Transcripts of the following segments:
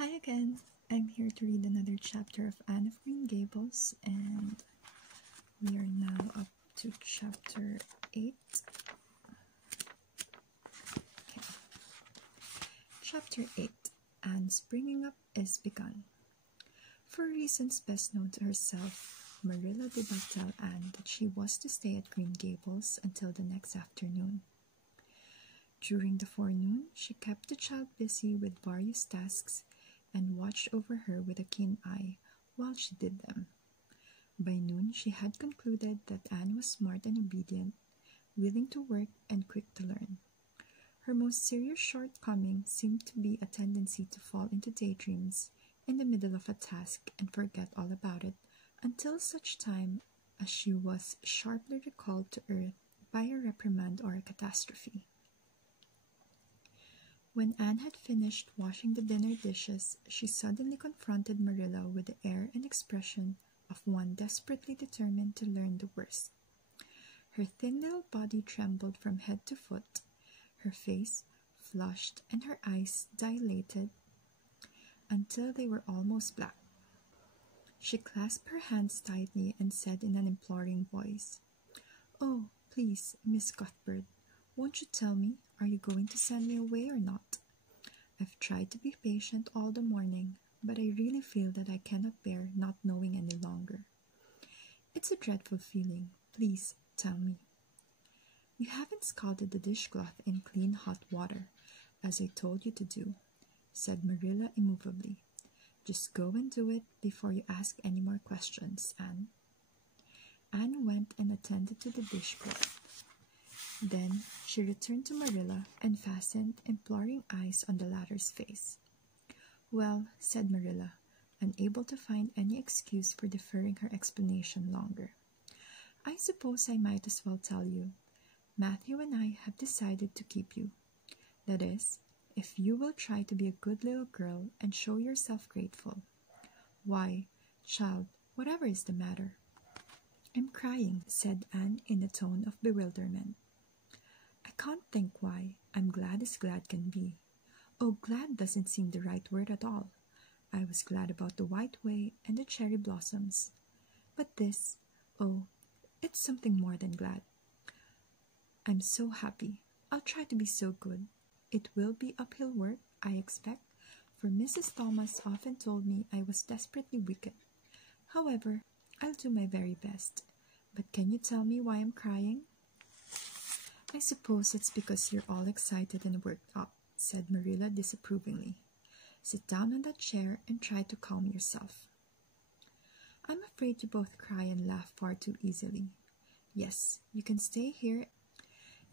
Hi again. I'm here to read another chapter of Anne of Green Gables, and we are now up to chapter 8. Okay. Chapter 8. Anne's bringing up is begun. For reasons best known to herself, Marilla did not tell Anne that she was to stay at Green Gables until the next afternoon. During the forenoon, she kept the child busy with various tasks and watched over her with a keen eye while she did them. By noon, she had concluded that Anne was smart and obedient, willing to work and quick to learn. Her most serious shortcoming seemed to be a tendency to fall into daydreams in the middle of a task and forget all about it until such time as she was sharply recalled to earth by a reprimand or a catastrophe. When Anne had finished washing the dinner dishes, she suddenly confronted Marilla with the air and expression of one desperately determined to learn the worst. Her thin little body trembled from head to foot, her face flushed and her eyes dilated until they were almost black. She clasped her hands tightly and said in an imploring voice, "Oh, please, Miss Cuthbert, won't you tell me? Are you going to send me away or not? I've tried to be patient all the morning, but I really feel that I cannot bear not knowing any longer. It's a dreadful feeling. Please tell me." "You haven't scalded the dishcloth in clean hot water, as I told you to do," said Marilla immovably. "Just go and do it before you ask any more questions, Anne." Anne went and attended to the dishcloth. Then she returned to Marilla and fastened imploring eyes on the latter's face. "Well," said Marilla, unable to find any excuse for deferring her explanation longer, "I suppose I might as well tell you. Matthew and I have decided to keep you. That is, if you will try to be a good little girl and show yourself grateful. Why, child, whatever is the matter?" "I'm crying," said Anne in a tone of bewilderment. "I can't think why. I'm glad as glad can be. Oh, glad doesn't seem the right word at all. I was glad about the White Way and the cherry blossoms. But this, oh, it's something more than glad. I'm so happy. I'll try to be so good. It will be uphill work, I expect, for Mrs. Thomas often told me I was desperately wicked. However, I'll do my very best. But can you tell me why I'm crying?" "I suppose it's because you're all excited and worked up," said Marilla disapprovingly. "Sit down on that chair and try to calm yourself." "I'm afraid you both cry and laugh far too easily. Yes, you can stay here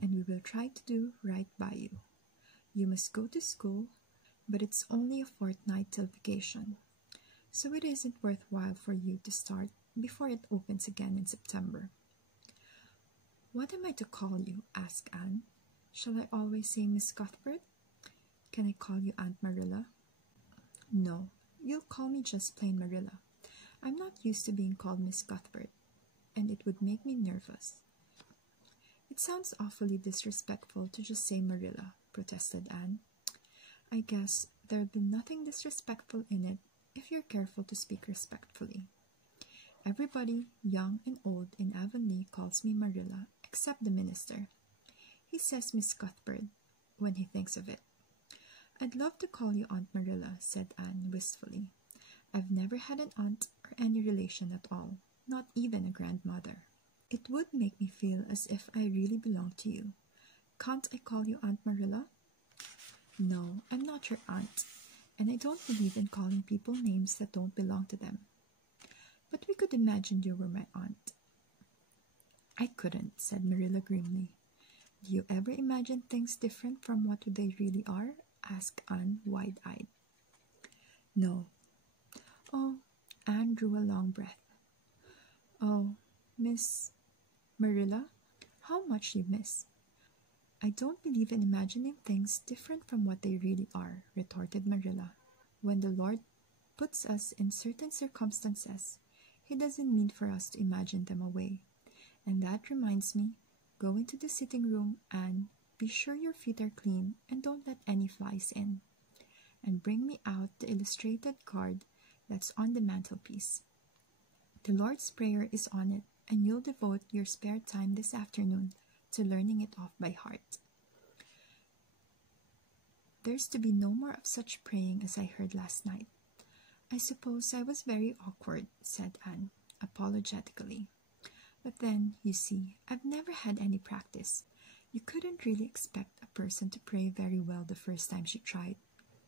and we will try to do right by you. You must go to school, but it's only a fortnight till vacation, so it isn't worthwhile for you to start before it opens again in September." "What am I to call you?" asked Anne. "Shall I always say Miss Cuthbert? Can I call you Aunt Marilla?" "No, you'll call me just plain Marilla. I'm not used to being called Miss Cuthbert, and it would make me nervous." "It sounds awfully disrespectful to just say Marilla," protested Anne. "I guess there'll be nothing disrespectful in it if you're careful to speak respectfully. Everybody, young and old, in Avonlea calls me Marilla, except the minister. He says Miss Cuthbert when he thinks of it." "I'd love to call you Aunt Marilla," said Anne wistfully. "I've never had an aunt or any relation at all, not even a grandmother. It would make me feel as if I really belonged to you. Can't I call you Aunt Marilla?" "No, I'm not your aunt, and I don't believe in calling people names that don't belong to them. But we could imagine you were my aunt." "I couldn't," said Marilla grimly. "Do you ever imagine things different from what they really are?" asked Anne, wide-eyed. "No." "Oh," Anne drew a long breath. "Oh, Miss Marilla, how much you miss." "I don't believe in imagining things different from what they really are," retorted Marilla. "When the Lord puts us in certain circumstances, He doesn't mean for us to imagine them away. And that reminds me, go into the sitting room and be sure your feet are clean and don't let any flies in. and bring me out the illustrated card that's on the mantelpiece. The Lord's Prayer is on it, and you'll devote your spare time this afternoon to learning it off by heart. There's to be no more of such praying as I heard last night. I suppose I was very awkward, said Anne, apologetically. But then, you see, I've never had any practice. You couldn't really expect a person to pray very well the first time she tried,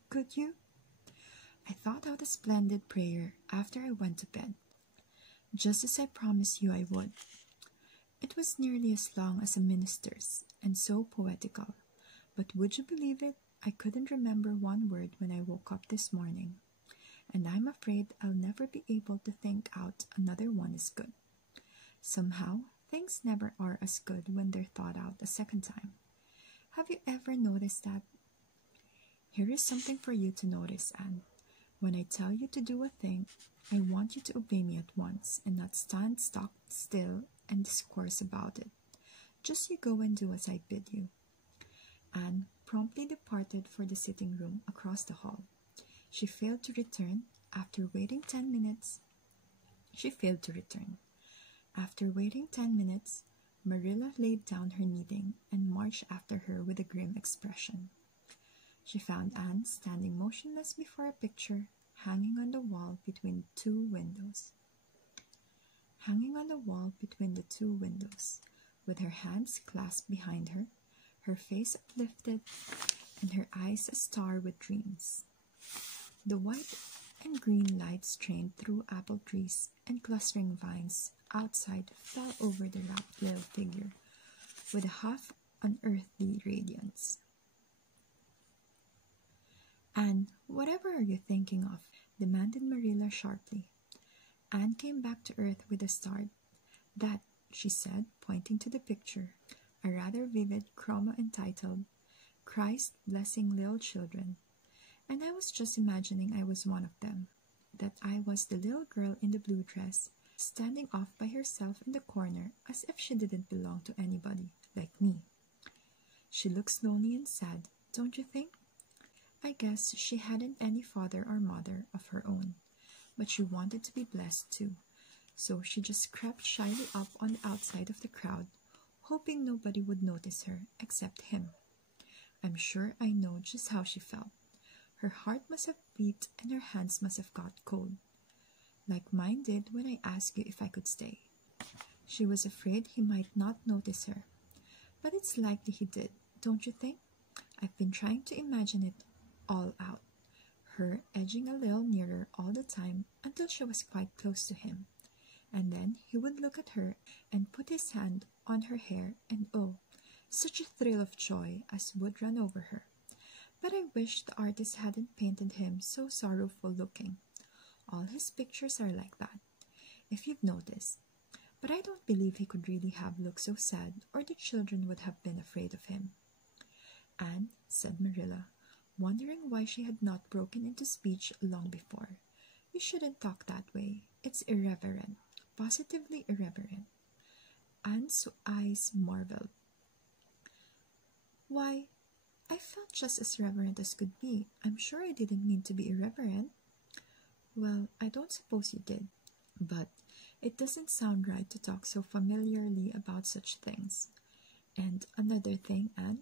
could you? I thought out a splendid prayer after I went to bed, just as I promised you I would. It was nearly as long as a minister's, and so poetical. But would you believe it? I couldn't remember one word when I woke up this morning, and I'm afraid I'll never be able to think out another one as good. Somehow, things never are as good when they're thought out a second time. Have you ever noticed that? Here is something for you to notice, Anne. When I tell you to do a thing, I want you to obey me at once and not stand stock still and discourse about it. Just you go and do as I bid you. Anne promptly departed for the sitting room across the hall. She failed to return. After waiting 10 minutes, Marilla laid down her knitting and marched after her with a grim expression. She found Anne standing motionless before a picture hanging on the wall between the two windows, with her hands clasped behind her, her face uplifted, and her eyes a star with dreams. The white and green light strained through apple trees and clustering vines outside fell over the rapt little figure with a half-unearthly radiance. Anne, whatever are you thinking of? Demanded Marilla sharply. Anne came back to earth with a start. That, she said, pointing to the picture, a rather vivid chromo entitled, Christ Blessing Little Children. And I was just imagining I was one of them, that I was the little girl in the blue dress, standing off by herself in the corner as if she didn't belong to anybody, like me. She looks lonely and sad, don't you think? I guess she hadn't any father or mother of her own, but she wanted to be blessed too, so she just crept shyly up on the outside of the crowd, hoping nobody would notice her except him. I'm sure I know just how she felt. Her heart must have beat and her hands must have got cold, like mine did when I asked you if I could stay. She was afraid he might not notice her, but it's likely he did, don't you think? I've been trying to imagine it all out, her edging a little nearer all the time until she was quite close to him, and then he would look at her and put his hand on her hair, and oh, such a thrill of joy as would run over her. But I wish the artist hadn't painted him so sorrowful looking. All his pictures are like that, if you've noticed. But I don't believe he could really have looked so sad, or the children would have been afraid of him. Anne, said Marilla, wondering why she had not broken into speech long before. You shouldn't talk that way. It's irreverent, positively irreverent. Anne's eyes marveled. Why, I felt just as reverent as could be. I'm sure I didn't mean to be irreverent. Well, I don't suppose you did, but it doesn't sound right to talk so familiarly about such things. And another thing, Anne,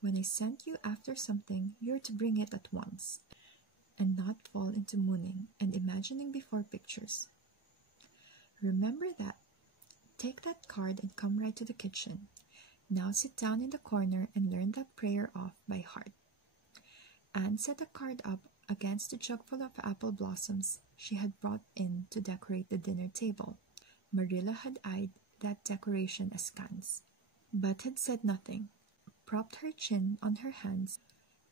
when I sent you after something, you're to bring it at once, and not fall into mooning and imagining before pictures. Remember that. Take that card and come right to the kitchen. Now sit down in the corner and learn that prayer off by heart. Anne set the card up against the jugful of apple blossoms she had brought in to decorate the dinner table. Marilla had eyed that decoration askance, but had said nothing, propped her chin on her hands,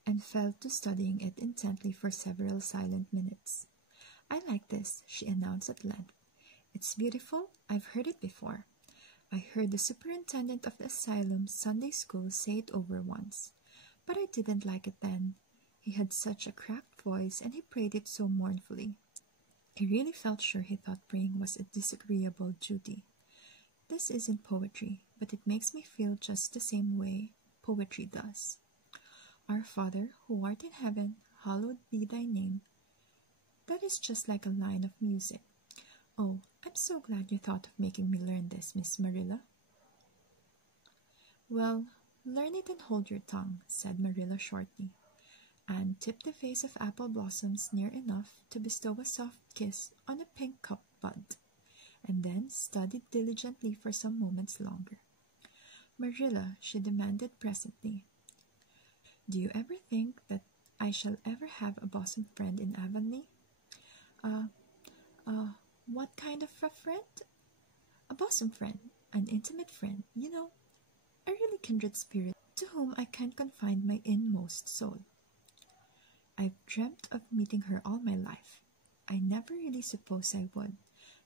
and fell to studying it intently for several silent minutes. I like this, she announced at length. It's beautiful. I've heard it before. I heard the superintendent of the asylum Sunday school say it over once, but I didn't like it then. He had such a cracked voice, and he prayed it so mournfully. I really felt sure he thought praying was a disagreeable duty. This isn't poetry, but it makes me feel just the same way poetry does. Our Father, who art in heaven, hallowed be thy name. That is just like a line of music. Oh, I'm so glad you thought of making me learn this, Miss Marilla. Well, learn it and hold your tongue, said Marilla shortly, and tipped the vase of apple blossoms near enough to bestow a soft kiss on a pink cup bud, and then studied diligently for some moments longer. Marilla, she demanded presently, do you ever think that I shall ever have a bosom friend in Avonlea? What kind of a friend? A bosom friend, an intimate friend, you know, a really kindred spirit to whom I can confide my inmost soul. I've dreamt of meeting her all my life. I never really supposed I would,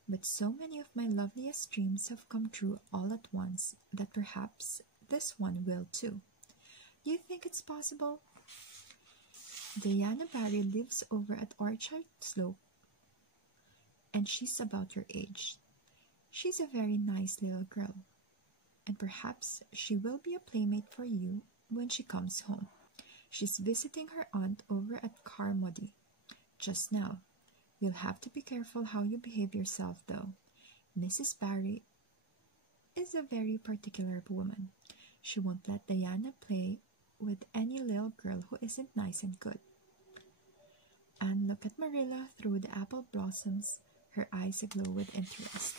but so many of my loveliest dreams have come true all at once that perhaps this one will too. Do you think it's possible? Diana Barry lives over at Orchard Slope, and she's about your age. She's a very nice little girl, and perhaps she will be a playmate for you when she comes home. She's visiting her aunt over at Carmody just now. You'll have to be careful how you behave yourself, though. Mrs. Barry is a very particular woman. She won't let Diana play with any little girl who isn't nice and good. Anne looked at Marilla through the apple blossoms, her eyes aglow with interest.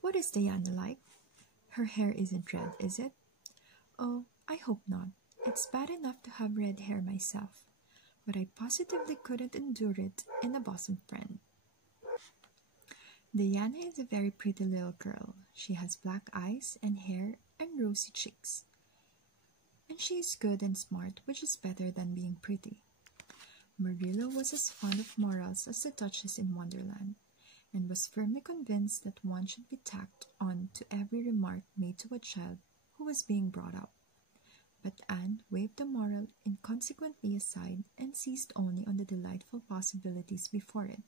What is Diana like? Her hair isn't red, is it? Oh, I hope not. It's bad enough to have red hair myself, but I positively couldn't endure it in a bosom friend. Diana is a very pretty little girl. She has black eyes and hair and rosy cheeks. And she is good and smart, which is better than being pretty. Marilla was as fond of morals as the Duchess in Wonderland, and was firmly convinced that one should be tacked on to every remark made to a child who was being brought up. But Anne waved the moral inconsequently aside and seized only on the delightful possibilities before it.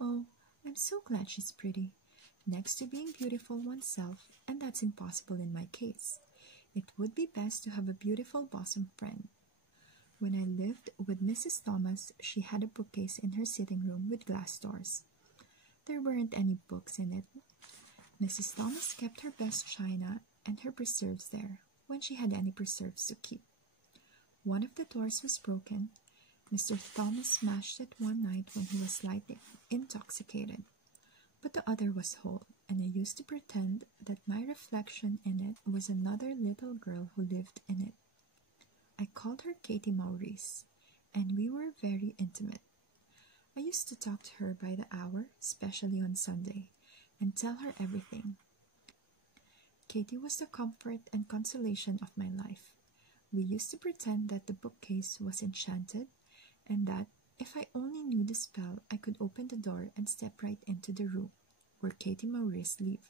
Oh, I'm so glad she's pretty. Next to being beautiful oneself, and that's impossible in my case, it would be best to have a beautiful bosom friend. When I lived with Mrs. Thomas, she had a bookcase in her sitting room with glass doors. There weren't any books in it. Mrs. Thomas kept her best china and her preserves there, when she had any preserves to keep. One of the doors was broken. Mr. Thomas smashed it one night when he was slightly intoxicated, but the other was whole, and I used to pretend that my reflection in it was another little girl who lived in it. I called her Katie Maurice, and we were very intimate. I used to talk to her by the hour, especially on Sunday, and tell her everything. Katie was the comfort and consolation of my life. We used to pretend that the bookcase was enchanted, and that if I only knew the spell, I could open the door and step right into the room where Katie Maurice lived,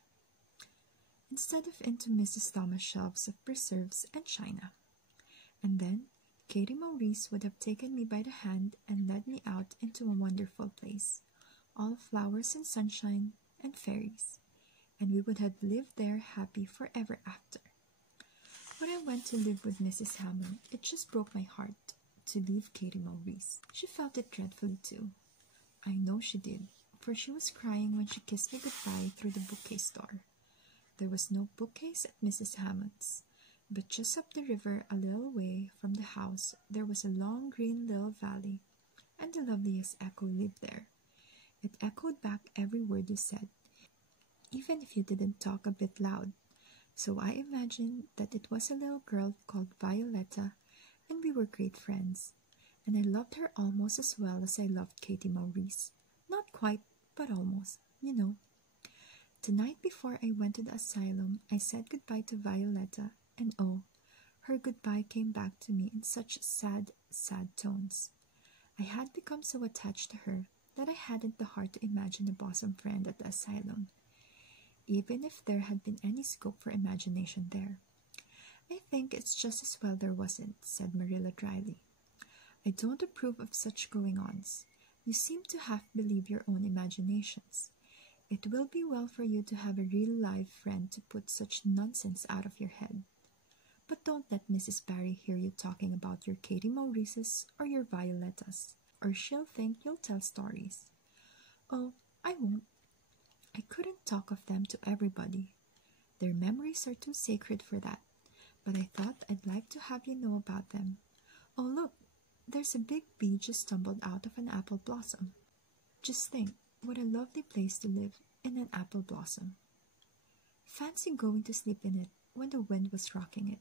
instead of into Mrs. Thomas' shelves of preserves and china. And then Katie Maurice would have taken me by the hand and led me out into a wonderful place, all flowers and sunshine and fairies, and we would have lived there happy forever after. When I went to live with Mrs. Hammond, it just broke my heart to leave Katie Maurice. She felt it dreadfully too. I know she did, for she was crying when she kissed me goodbye through the bookcase door. There was no bookcase at Mrs. Hammond's, but just up the river a little way from the house there was a long green little valley, and the loveliest echo lived there. It echoed back every word you said, even if you didn't talk a bit loud. So I imagined that it was a little girl called Violetta, and we were great friends, and I loved her almost as well as I loved Katie Maurice. Not quite, but almost, you know. The night before I went to the asylum, I said goodbye to Violetta, and oh, her goodbye came back to me in such sad, sad tones. I had become so attached to her that I hadn't the heart to imagine a bosom friend at the asylum, even if there had been any scope for imagination there. I think it's just as well there wasn't, said Marilla dryly. I don't approve of such going-ons. You seem to half believe your own imaginations. It will be well for you to have a real live friend to put such nonsense out of your head. But don't let Mrs. Barry hear you talking about your Katie Maurices or your Violetas, or she'll think you'll tell stories. Oh, I won't. I couldn't talk of them to everybody. Their memories are too sacred for that, but I thought I'd like to have you know about them. Oh, look, there's a big bee just stumbled out of an apple blossom. Just think, what a lovely place to live, in an apple blossom. Fancy going to sleep in it when the wind was rocking it.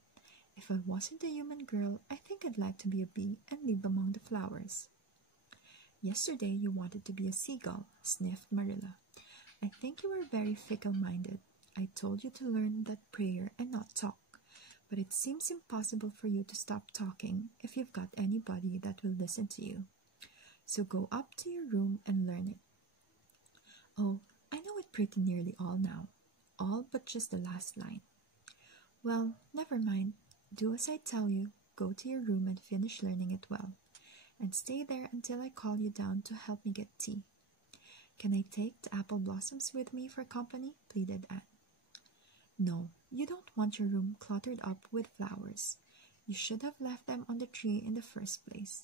If I wasn't a human girl, I think I'd like to be a bee and live among the flowers. Yesterday you wanted to be a seagull, sniffed Marilla. I think you were very fickle-minded. I told you to learn that prayer and not talk, but it seems impossible for you to stop talking if you've got anybody that will listen to you. So go up to your room and learn it. Oh, I know it pretty nearly all now, all but just the last line. Well, never mind. Do as I tell you. Go to your room and finish learning it well, and stay there until I call you down to help me get tea. Can I take the apple blossoms with me for company? Pleaded Anne. No, you don't want your room cluttered up with flowers. You should have left them on the tree in the first place.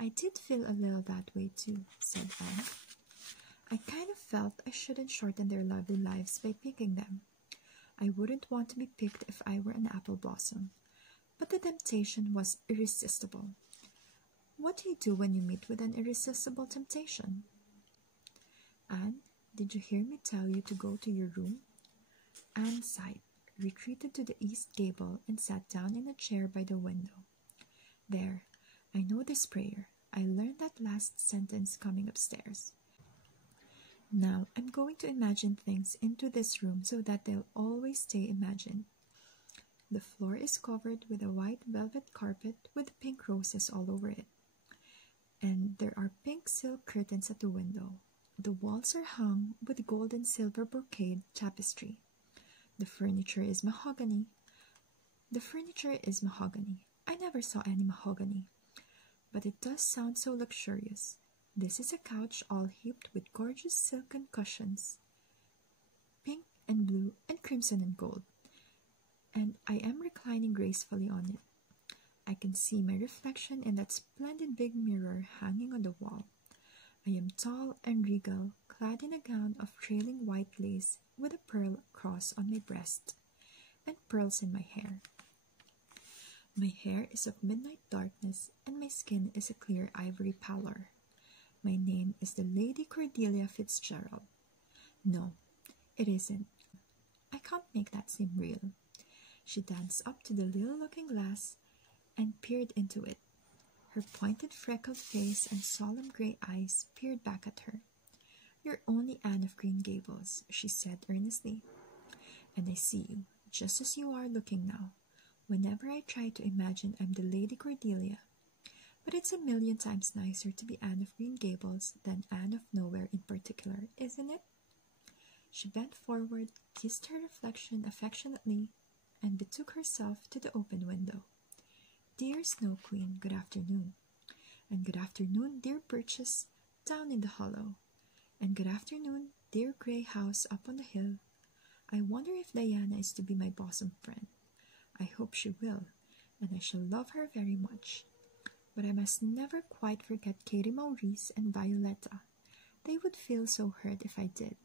I did feel a little that way too, said Anne. I kind of felt I shouldn't shorten their lovely lives by picking them. I wouldn't want to be picked if I were an apple blossom, but the temptation was irresistible. What do you do when you meet with an irresistible temptation? Anne, did you hear me tell you to go to your room? Anne sighed, retreated to the east gable, and sat down in a chair by the window. There, I know this prayer. I learned that last sentence coming upstairs. Now I'm going to imagine things into this room so that they'll always stay imagined. The floor is covered with a white velvet carpet with pink roses all over it, and there are pink silk curtains at the window. The walls are hung with gold and silver brocade tapestry. The furniture is mahogany. I never saw any mahogany, but it does sound so luxurious. This is a couch all heaped with gorgeous silken cushions, pink and blue and crimson and gold, and I am reclining gracefully on it. I can see my reflection in that splendid big mirror hanging on the wall. I am tall and regal, clad in a gown of trailing white lace with a pearl cross on my breast, and pearls in my hair. My hair is of midnight darkness, and my skin is a clear ivory pallor. My name is the Lady Cordelia Fitzgerald. No, it isn't. I can't make that seem real. She danced up to the little looking-glass and peered into it. Her pointed freckled face and solemn gray eyes peered back at her. You're only Anne of Green Gables, she said earnestly. And I see you, just as you are looking now, whenever I try to imagine I'm the Lady Cordelia. But it's a million times nicer to be Anne of Green Gables than Anne of Nowhere in particular, isn't it? She bent forward, kissed her reflection affectionately, and betook herself to the open window. Dear Snow Queen, good afternoon. And good afternoon, dear Birches, down in the hollow. And good afternoon, dear gray house up on the hill. I wonder if Diana is to be my bosom friend. I hope she will, and I shall love her very much. But I must never quite forget Katie Maurice and Violetta. They would feel so hurt if I did,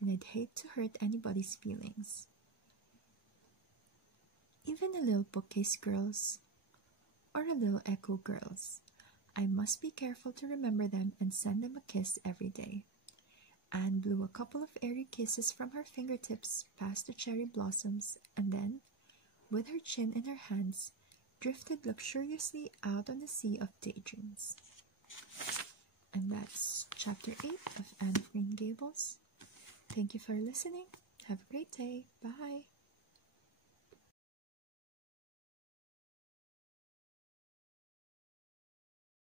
and I'd hate to hurt anybody's feelings. Even the little bookcase girls, or the little echo girls. I must be careful to remember them and send them a kiss every day. Anne blew a couple of airy kisses from her fingertips past the cherry blossoms, and then, with her chin in her hands, drifted luxuriously out on the sea of daydreams. And that's Chapter 8 of Anne of Green Gables. Thank you for listening. Have a great day. Bye.